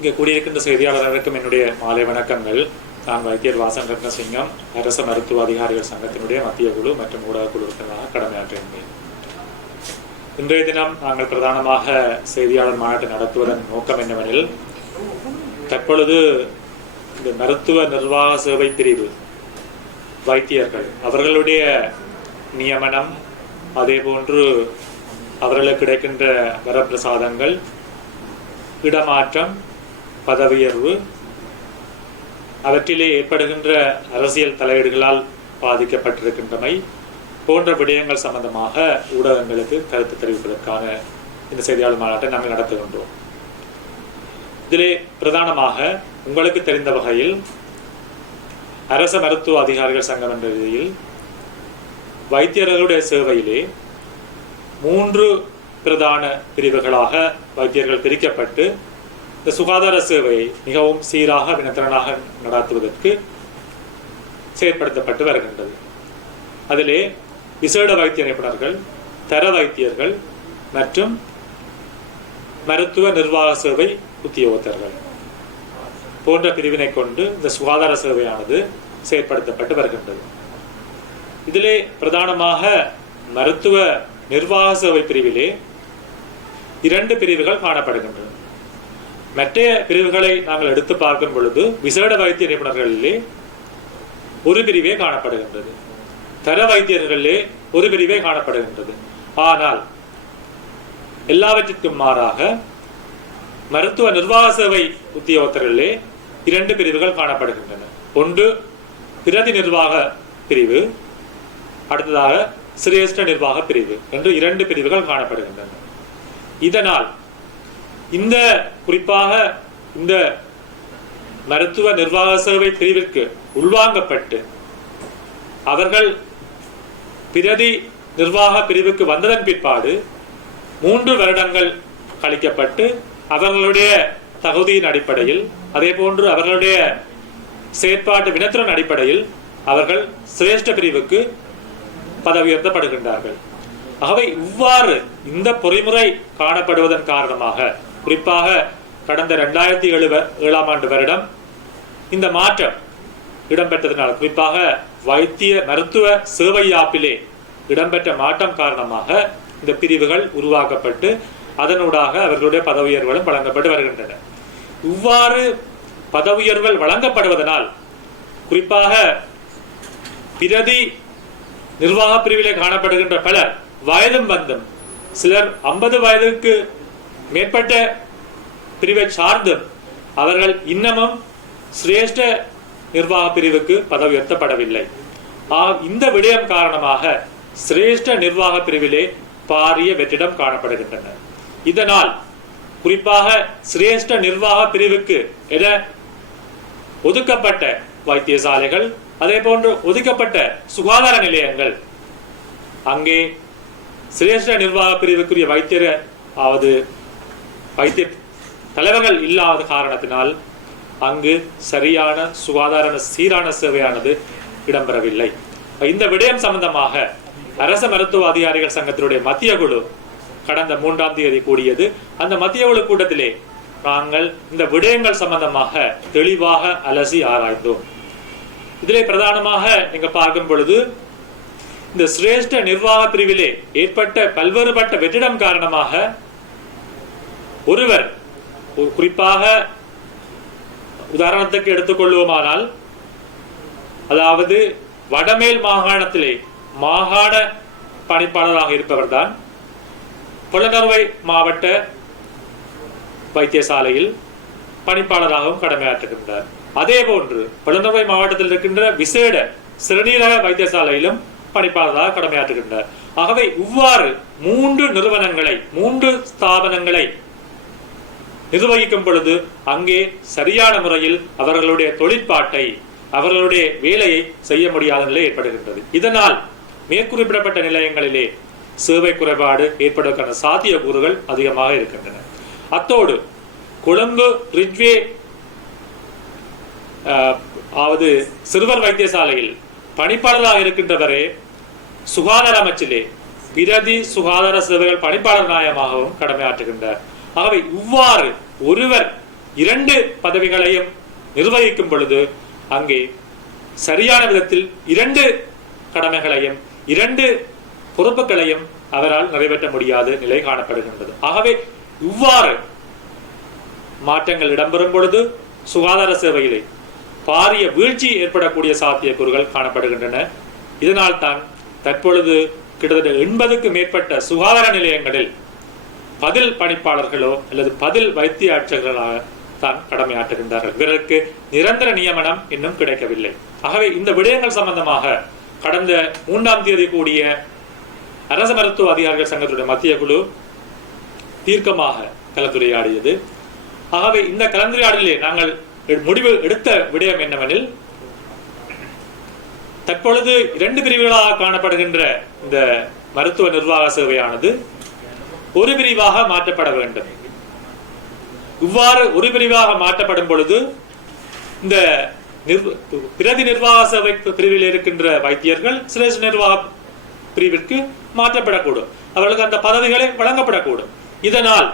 இங்கே கூடியிருக்கின்ற செய்தியாளர்களுக்கும் என்னுடைய மாலை வணக்கங்கள். நான் வைத்தியர் வாசன் ரத்னசிங்கம், அரச மருத்துவ அதிகாரிகள் சங்கத்தினுடைய மத்திய குழு மற்றும் ஊடக குழு உறுப்பினராக கடமையாற்றுகின்றேன். இன்றைய தினம் நாங்கள் பிரதானமாக செய்தியாளர் மாநாட்டை நடத்துவதன் நோக்கம் என்னவெனில், தற்பொழுது இந்த மருத்துவ நிர்வாக சேவை பிரிவு வைத்தியர்கள் அவர்களுடைய நியமனம், அதே போன்று அவர்களுக்கு கிடைக்கின்ற வரப்பிரசாதங்கள், இடமாற்றம், பதவியர்வு, அவற்றிலே ஏற்படுகின்ற அரசியல் தலையீடுகளால் பாதிக்கப்பட்டிருக்கின்றமை போன்ற விடயங்கள் சம்பந்தமாக ஊடகங்களுக்கு கருத்து தெரிவிப்பதற்கான இந்த செய்தியாளர் மாநாட்டை நாங்கள் நடத்துகின்றோம். இதிலே பிரதானமாக உங்களுக்கு தெரிந்த வகையில் அரச மருத்துவ அதிகாரிகள் சங்கம் என்ற ரீதியில் வைத்தியர்களுடைய சேவையிலே 3 பிரதான பிரிவுகளாக வைத்தியர்கள் பிரிக்கப்பட்டு இந்த சுகாதார சேவையை மிகவும் சீராக வினத்திறனாக நடாத்துவதற்கு செயற்படுத்தப்பட்டு வருகின்றது. அதிலே விசேட வைத்திய நிபுணர்கள், தர வைத்தியர்கள் மற்றும் மருத்துவ நிர்வாக சேவை உத்தியோகத்தர்கள் போன்ற பிரிவினை கொண்டு இந்த சுகாதார சேவையானது செயற்படுத்தப்பட்டு வருகின்றது. இதிலே பிரதானமாக மருத்துவ நிர்வாக சேவை பிரிவிலே 2 பிரிவுகள் காணப்படுகின்றன. மற்ற பிரிவுகளை நாங்கள் எடுத்து பார்க்கும் பொழுது விசேட வைத்திய நிபுணர்களிலே 1 பிரிவே காணப்படுகின்றது, தர வைத்தியர்களிலே 1 பிரிவே காணப்படுகின்றது. ஆனால் எல்லாவற்றிற்கும் மாறாக மருத்துவ நிர்வாக சேவை உத்தியோகத்தர்களிலே 2 பிரிவுகள் காணப்படுகின்றன. ஒன்று பிரதி நிர்வாக பிரிவு, அடுத்ததாக சிரேஷ்ட நிர்வாக பிரிவு என்று 2 பிரிவுகள் காணப்படுகின்றன. இதனால் இந்த குறிப்பாக இந்த மருத்துவ நிர்வாக சேவை பிரிவிற்கு உள்வாங்கப்பட்டு அவர்கள் பிரதி நிர்வாக பிரிவுக்கு வந்ததன் பிற்பாடு 3 வருடங்கள் கழிக்கப்பட்டு அவர்களுடைய தகுதியின் அடிப்படையில், அதே போன்று அவர்களுடைய செயற்பாட்டு வினத்திறன் அடிப்படையில் அவர்கள் சிரேஷ்ட பிரிவுக்கு பதவி உயர்த்தப்படுகின்றார்கள். ஆகவே இவ்வாறு இந்த பொறிமுறை காணப்படுவதன் காரணமாக, குறிப்பாக கடந்த 2007ஆம் ஆண்டு வருடம் இந்த மாற்றம் இடம்பெற்றதனால், குறிப்பாக வைத்திய மருத்துவ சேவை யாப்பிலே இடம்பெற்ற மாற்றம் காரணமாக இந்த பிரிவுகள் உருவாக்கப்பட்டு அதனூடாக அவர்களுடைய பதவியர்களும் வழங்கப்பட்டு வருகின்றன. இவ்வாறு பதவியர்கள் வழங்கப்படுவதனால் குறிப்பாக பிரதி நிர்வாக பிரிவிலே காணப்படுகின்ற பலர் வயதும் வந்தும், சிலர் 50 வயதுக்கு மேற்பட்ட பிரிவை சார்ந்தும் அவர்கள் இன்னமும் சிரேஷ்ட நிர்வாக பிரிவுக்கு பதவி உயர்த்தப்படவில்லை. இந்த விடயம் காரணமாக சிரேஷ்ட நிர்வாக பிரிவிலே பாரிய வெற்றிடம் காணப்படுகின்றன. இதனால் குறிப்பாக சிரேஷ்ட நிர்வாக பிரிவுக்கு என ஒதுக்கப்பட்ட வைத்தியசாலைகள், அதே போன்று ஒதுக்கப்பட்ட சுகாதார நிலையங்கள், அங்கே சிரேஷ்ட நிர்வாக பிரிவுக்குரிய வைத்திய தலைவர்கள் இல்லாத காரணத்தினால் அங்கு சரியான சுகாதார சீரான சேவையானது இடம்பெறவில்லை. இந்த விடயம் சம்பந்தமாக அரச மருத்துவ அதிகாரிகள் சங்கத்தினுடைய மத்திய குழு கடந்த 3ஆம் தேதி கூடியது. அந்த மத்திய குழு கூட்டத்திலே நாங்கள் இந்த விடயங்கள் சம்பந்தமாக தெளிவாக அலசி ஆராய்ந்தோம். இதிலே பிரதானமாக நீங்க பார்க்கும் பொழுது, இந்த சிரேஷ்ட நிர்வாக பிரிவிலே ஏற்பட்ட பல்வேறுபட்ட வெற்றிடம் காரணமாக ஒருவர், குறிப்பாக உதாரணத்துக்கு எடுத்துக்கொள்வோமானால், அதாவது வடமேல் மாகாணத்திலே மாகாண பணிப்பாளராக இருப்பவர் தான் புலனறுவை மாவட்ட வைத்தியசாலையில் பணிப்பாளராகவும் கடமையாற்றுகின்றார். அதே போன்று புலனறுவை மாவட்டத்தில் இருக்கின்ற விசேட சிறுநீரக வைத்தியசாலையிலும் பணிப்பாளராக கடமையாற்றுகின்றார். ஆகவே இவ்வாறு 3 நிறுவனங்களை, 3 ஸ்தாபனங்களை நிர்வகிக்கும் பொழுது அங்கே சரியான முறையில் அவர்களுடைய தொழிற்பாட்டை, அவர்களுடைய வேலையை செய்ய முடியாத நிலை ஏற்படுகின்றது. இதனால் மேற்குறிப்பிடப்பட்ட நிலையங்களிலே சேவை குறைபாடு ஏற்படுவதற்கான சாத்தியக்கூறுகள் அதிகமாக இருக்கின்றன. அத்தோடு கொழும்பு ரிட்வே சிறுவர் வைத்தியசாலையில் பணிப்பாளராக இருக்கின்றவரே சுகாதார அமைச்சிலே பிரதி சுகாதார சேவைகள் பணிப்பாளர் நாயகமாகவும் கடமையாற்றுகின்றார். ஆகவே இவ்வாறு ஒருவர் 2 பதவிகளையும் நிர்வகிக்கும் பொழுது அங்கே சரியான விதத்தில் 2 கடமைகளையும் 2 பொறுப்புகளையும் அவரால் நிறைவேற்ற முடியாத நிலை காணப்படுகின்றது. ஆகவே இவ்வாறு மாற்றங்கள் இடம்பெறும் பொழுது சுகாதார சேவையிலே பாரிய வீழ்ச்சி ஏற்படக்கூடிய சாத்தியக்கூறுகள் காணப்படுகின்றன. இதனால் தான் தற்பொழுது கிட்டத்தட்ட 80க்கு மேற்பட்ட சுகாதார நிலையங்களில் பதில் பணிப்பாளர்களோ அல்லது பதில் வைத்திய ஆட்சியர்களாக தான் கடமையாற்றுகின்றார்கள். இவருக்கு நிரந்தர நியமனம் இன்னும் கிடைக்கவில்லை. ஆகவே இந்த விடயங்கள் சம்பந்தமாக கடந்த 3ஆம் தேதி கூடிய அரசு மருத்துவ அதிகாரிகள் சங்கத்துடைய மத்திய குழு தீர்க்கமாக கலந்துரையாடியது. ஆகவே இந்த கலந்துரையாடலிலே நாங்கள் முடிவு எடுத்த விடயம் என்னவெனில், தற்பொழுது 2 பிரிவுகளாக காணப்படுகின்ற இந்த மருத்துவ நிர்வாக சேவையானது ஒரு பிரிவாக மாற்றப்பட வேண்டும். இவ்வாறு ஒரு பிரிவாக மாற்றப்படும் பொழுது இந்த பிரதி நிர்வாக சேவை பிரிவில் இருக்கின்ற வைத்தியர்கள் சிரேஷ்ட நிர்வாக பிரிவிற்கு மாற்றப்படக்கூடும். அவர்களுக்கு அந்த பதவிகளை வழங்கப்படக்கூடும். இதனால்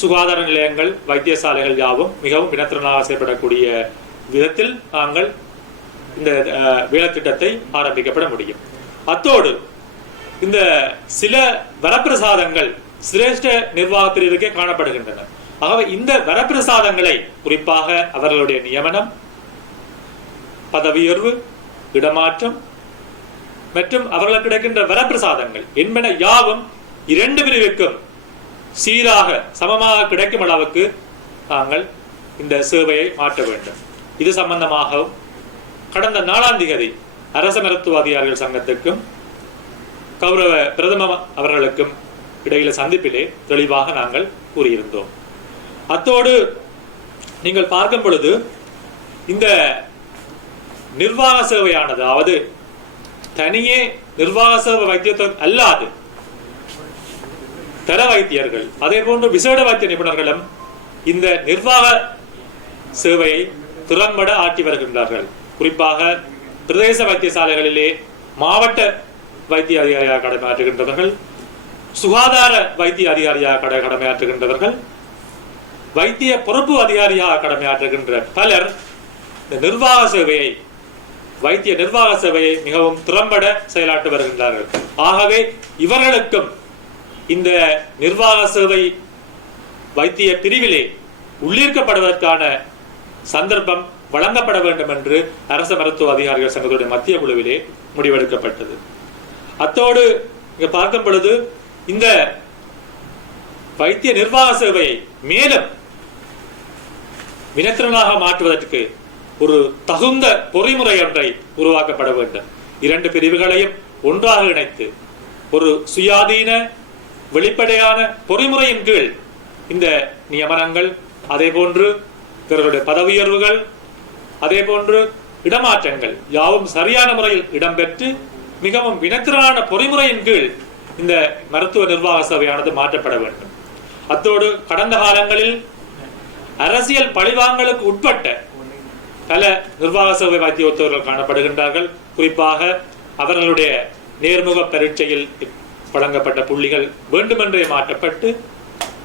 சுகாதார நிலையங்கள் வைத்தியசாலைகள் யாவும் மிகவும் வினத்திறனாக செயல்படக்கூடிய விதத்தில் நாங்கள் இந்த வேலை திட்டத்தை ஆரம்பிக்கப்பட முடியும். அத்தோடு இந்த சில வரப்பிரசாதங்கள் சிரேஷ்ட நிர்வாக பிரிவுக்கே காணப்படுகின்றன. ஆகவே இந்த வரப்பிரசாதங்களை குறிப்பாக அவர்களுடைய நியமனம், பதவியுயர்வு, இடமாற்றம் மற்றும் அவர்களுக்கு கிடைக்கின்ற வரப்பிரசாதங்கள் என்பன யாவும் 2 பிரிவுக்கும் சீராக சமமாக கிடைக்கும் அளவுக்கு நாங்கள் இந்த சேவையை மாற்ற வேண்டும். இது சம்பந்தமாக கடந்த 4ஆம் தேதி அரச மருத்துவ அதிகாரிகள் சங்கத்துக்கும் கௌரவ பிரதம அவர்களுக்கும் இடையில சந்திப்பிலே தெளிவாக நாங்கள் கூறியிருந்தோம். அத்தோடு நீங்கள் பார்க்கும் பொழுது இந்த நிர்வாக சேவையானது, அதாவது தனியே நிர்வாக சேவை வைத்தியத்துவம் அல்லாது தர வைத்தியர்கள் அதே போன்று விசேட வைத்திய நிபுணர்களும் இந்த நிர்வாக சேவையை திறம்பட ஆற்றி வருகின்றார்கள். குறிப்பாக பிரதேச வைத்தியசாலைகளிலே மாவட்ட வைத்திய அதிகாரியாக கடமையாற்றுகின்றவர்கள், சுகாதார வைத்திய அதிகாரியாக கடமையாற்றுகின்றவர்கள், வைத்திய பொறுப்பு அதிகாரியாக கடமையாற்றுகின்ற பலர் இந்த நிர்வாக சேவையை, வைத்திய நிர்வாக சேவையை மிகவும் திறம்பட செயலாற்றி வருகின்றார்கள். ஆகவே இவர்களுக்கும் இந்த நிர்வாக சேவை வைத்திய பிரிவிலே உள்ளீர்க்கப்படுவதற்கான சந்தர்ப்பம் வழங்கப்பட வேண்டும் என்று அரச மருத்துவ அதிகாரிகள் சங்கத்துடைய மத்திய குழுவிலே முடிவெடுக்கப்பட்டது. அத்தோடு இங்க பார்க்கும் பொழுது இந்த வைத்திய நிர்வாக சேவையை மேலும் வினத்திறனாக மாற்றுவதற்கு ஒரு தகுந்த பொறிமுறை ஒன்றை உருவாக்கப்பட வேண்டும். 2 பிரிவுகளையும் ஒன்றாக இணைத்து ஒரு சுயாதீன வெளிப்படையான பொறிமுறையின் கீழ் இந்த நியமனங்கள், அதே போன்று இவர்களுடைய பதவியுயர்வுகள், அதே போன்று இடமாற்றங்கள் யாவும் சரியான முறையில் இடம்பெற்று மிகவும் வினத்திறனான பொறிமுறையின் கீழ் இந்த மருத்துவ நிர்வாக சேவையானது மாற்றப்பட வேண்டும். அத்தோடு கடந்த காலங்களில் அரசியல் பழிவாங்கலுக்கு உட்பட்ட பல நிர்வாக சேவை வைத்திய உத்தரவுகள் காணப்படுகின்றார்கள். குறிப்பாக அவர்களுடைய நேர்முக பரீட்சையில் வழங்கப்பட்ட புள்ளிகள் வேண்டுமென்றே மாற்றப்பட்டு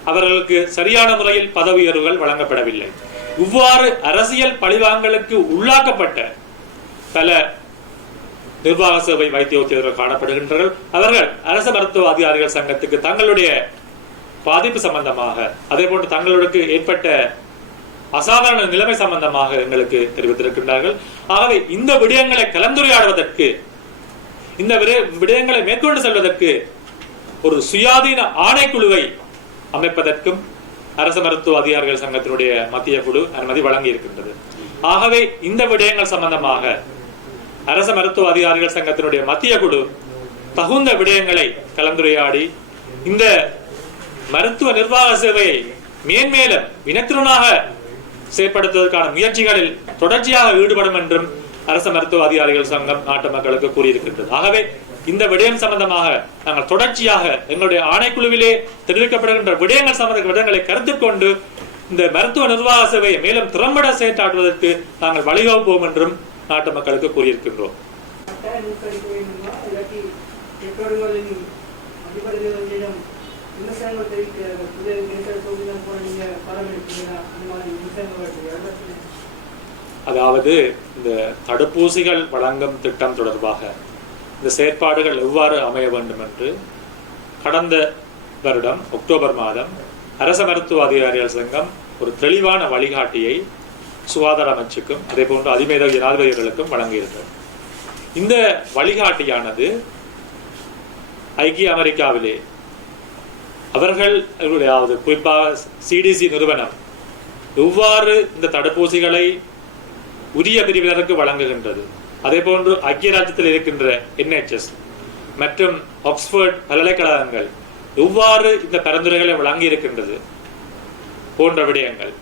அவர்களுக்கு சரியான முறையில் பதவி உயர்வுகள் வழங்கப்படவில்லை. இவ்வாறு அரசியல் பழிவாங்கலுக்கு உள்ளாக்கப்பட்ட பல நிர்வாக சேவை வைத்திய உத்தியோகர்கள் காணப்படுகின்றார்கள். அவர்கள் அரச மருத்துவ அதிகாரிகள் சங்கத்துக்கு தங்களுடைய பாதிப்பு சம்பந்தமாக, அதே போன்று தங்களுக்கு ஏற்பட்ட அசாதாரண நிலைமை சம்பந்தமாக எங்களுக்கு தெரிவித்திருக்கின்றார்கள். ஆகவே இந்த விடயங்களை கலந்துரையாடுவதற்கு, இந்த விடயங்களை மேற்கொண்டு செல்வதற்கு ஒரு சுயாதீன ஆணைக்குழுவை அமைப்பதற்கும் அரச மருத்துவ அதிகாரிகள் சங்கத்தினுடைய மத்திய குழு அனுமதி வழங்கி இருக்கின்றது. ஆகவே இந்த விடயங்கள் சம்பந்தமாக அரச மருத்துவ அதிகாரிகள் சங்கத்தினுடைய மத்திய குழு தகுந்த விடயங்களை கலந்துரையாடி இந்த மருத்துவ நிர்வாக சேவையை மேன்மேலும் வினத்திறனாக செயற்படுத்துவதற்கான முயற்சிகளில் தொடர்ச்சியாக ஈடுபடும் என்றும் அரச மருத்துவ அதிகாரிகள் சங்கம் நாட்டு மக்களுக்கு கூறியிருக்கின்றது. ஆகவே இந்த விடயம் சம்பந்தமாக நாங்கள் தொடர்ச்சியாக எங்களுடைய ஆணைக்குழுவிலே தெரிவிக்கப்படுகின்ற விடயங்கள் சம்பந்த விடயங்களை கருத்தில் கொண்டு இந்த மருத்துவ நிர்வாக சேவையை மேலும் திறம்பட செயற்றாற்றுவதற்கு நாங்கள் வழிவகுப்போம் என்றும் நாட்டு மக்களுக்கு கூறியிருக்கின்றோம். அதாவது இந்த தடுப்பூசிகள் வழங்கும் திட்டம் தொடர்பாக இந்த செயற்பாடுகள் எவ்வாறு அமைய வேண்டும் என்று கடந்த வருடம் அக்டோபர் மாதம் அரச மருத்துவ அதிகாரிகள் சங்கம் ஒரு தெளிவான வழிகாட்டியை சுகாதார அமைச்சுக்கும் அதே போன்று அதிமேத ஜனாதிபதிகளுக்கும் வழங்கியிருந்தது. இந்த வழிகாட்டியானது ஐக்கிய அமெரிக்காவிலே அவர்கள் குறிப்பாக சிடிசி நிறுவனம் எவ்வாறு இந்த தடுப்பூசிகளை உரிய பிரிவினருக்கு வழங்குகின்றது, அதே போன்று ஐக்கிய ராஜ்யத்தில் இருக்கின்ற NHS மற்றும் ஆக்ஸ்போர்ட் பல்கலைக்கழகங்கள் எவ்வாறு இந்த பரிந்துரைகளை வழங்கி இருக்கின்றது போன்ற விடயங்கள்,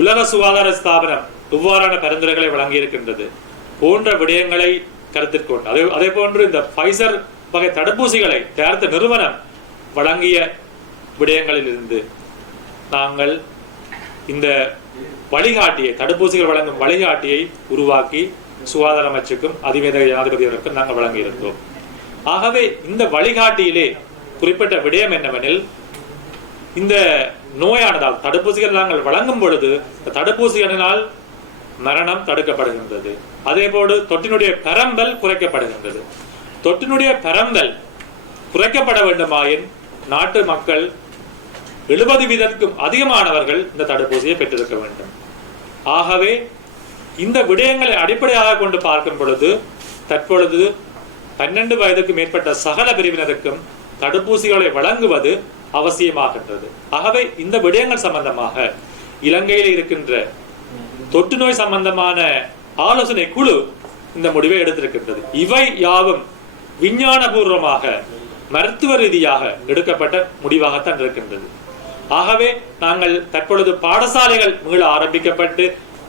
உலக சுகாதார ஸ்தாபனம் எவ்வாறான பரிந்துரைகளை வழங்கி இருக்கின்றது போன்ற விடயங்களை கருத்தில் கொண்டு அதே போன்று இந்த ஃபைசர் வகை தடுப்பூசிகளை தயாரித்த நிறுவனம் வழங்கிய விடயங்களில் இருந்து நாங்கள் இந்த வழிகாட்டியை தடுப்பூசிகள் வழங்கும் வழிகாட்டியை உருவாக்கி சுகாதார அமைச்சுக்கும் அதிவேத ஜனாதிபதிகளுக்கும் நாங்கள் வழங்கியிருந்தோம். ஆகவே இந்த வழிகாட்டியிலே குறிப்பிட்ட விடயம் என்னவெனில், இந்த நோயானதால் தடுப்பூசிகள் நாங்கள் வழங்கும் பொழுது தடுப்பூசிகளினால் மரணம் தடுக்கப்படுகின்றது, அதே போன்று தொற்றினுடைய பரம்பல் குறைக்கப்படுகின்றது. தொற்றினுடைய பரம்பல் குறைக்கப்பட வேண்டுமாயின் நாட்டு மக்கள் 70% அதிகமானவர்கள் இந்த தடுப்பூசியை பெற்றிருக்க வேண்டும். ஆகவே இந்த விடயங்களை அடிப்படையாக கொண்டு பார்க்கும் பொழுது தற்பொழுது 12 வயதுக்கு மேற்பட்ட சகல பிரிவினருக்கும் தடுப்பூசிகளை வழங்குவது அவசியமாகின்றது. ஆகவே இந்த விடயங்கள் சம்பந்தமாக இலங்கையில் இருக்கின்ற தொற்று நோய் சம்பந்தமான ஆலோசனை குழு இந்த முடிவை எடுத்திருக்கின்றது. இவை யாவும் விஞ்ஞானபூர்வமாக மருத்துவ ரீதியாக எடுக்கப்பட்ட முடிவாகத்தான் இருக்கின்றது. ஆகவே நாங்கள் தற்பொழுது பாடசாலைகள் மீள ஆரம்பிக்கப்பட்டு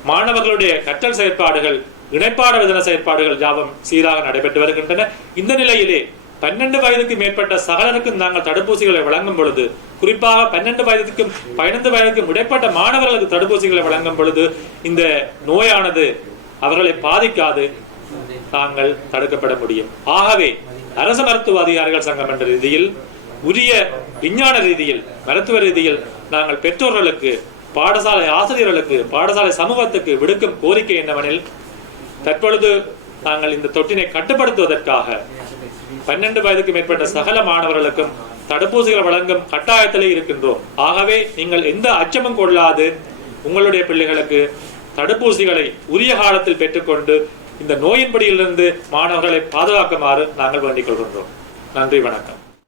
மாணவர்களுடைய கற்றல் செயற்பாடுகள் இணைப்பாட விதன செயற்பாடுகள் யாவும் சீராக நடைபெற்று வருகின்றன. இந்த நிலையிலே 12 வயதுக்கு மேற்பட்ட சகலருக்கும் நாங்கள் தடுப்பூசிகளை வழங்கும் பொழுது, குறிப்பாக 12 வயதுக்கும் 15 வயதுக்கும் இடைப்பட்ட மாணவர்களுக்கு தடுப்பூசிகளை வழங்கும் பொழுது இந்த நோயானது அவர்களை பாதிக்காது நாங்கள் தடுக்கப்பட முடியும். ஆகவே அரச மருத்துவ அதிகாரிகள் சங்கம் என்ற ரீதியில் உரிய விஞ்ஞான ரீதியில் மருத்துவ ரீதியில் நாங்கள் பெற்றோர்களுக்கு, பாடசாலை ஆசிரியர்களுக்கு, பாடசாலை சமூகத்துக்கு விடுக்கும் கோரிக்கை என்னவெனில், தற்பொழுது நாங்கள் இந்த தொற்றினை கட்டுப்படுத்துவதற்காக 12 வயதுக்கு மேற்பட்ட சகல மாணவர்களுக்கும் தடுப்பூசிகள் வழங்கும் கட்டாயத்திலே இருக்கின்றோம். ஆகவே நீங்கள் எந்த அச்சமும் கொள்ளாது உங்களுடைய பிள்ளைகளுக்கு தடுப்பூசிகளை உரிய காலத்தில் பெற்றுக்கொண்டு இந்த நோயின் பிடியிலிருந்து மாணவர்களை பாதுகாக்குமாறு நாங்கள் வேண்டிக் கொள்கின்றோம். நன்றி, வணக்கம்.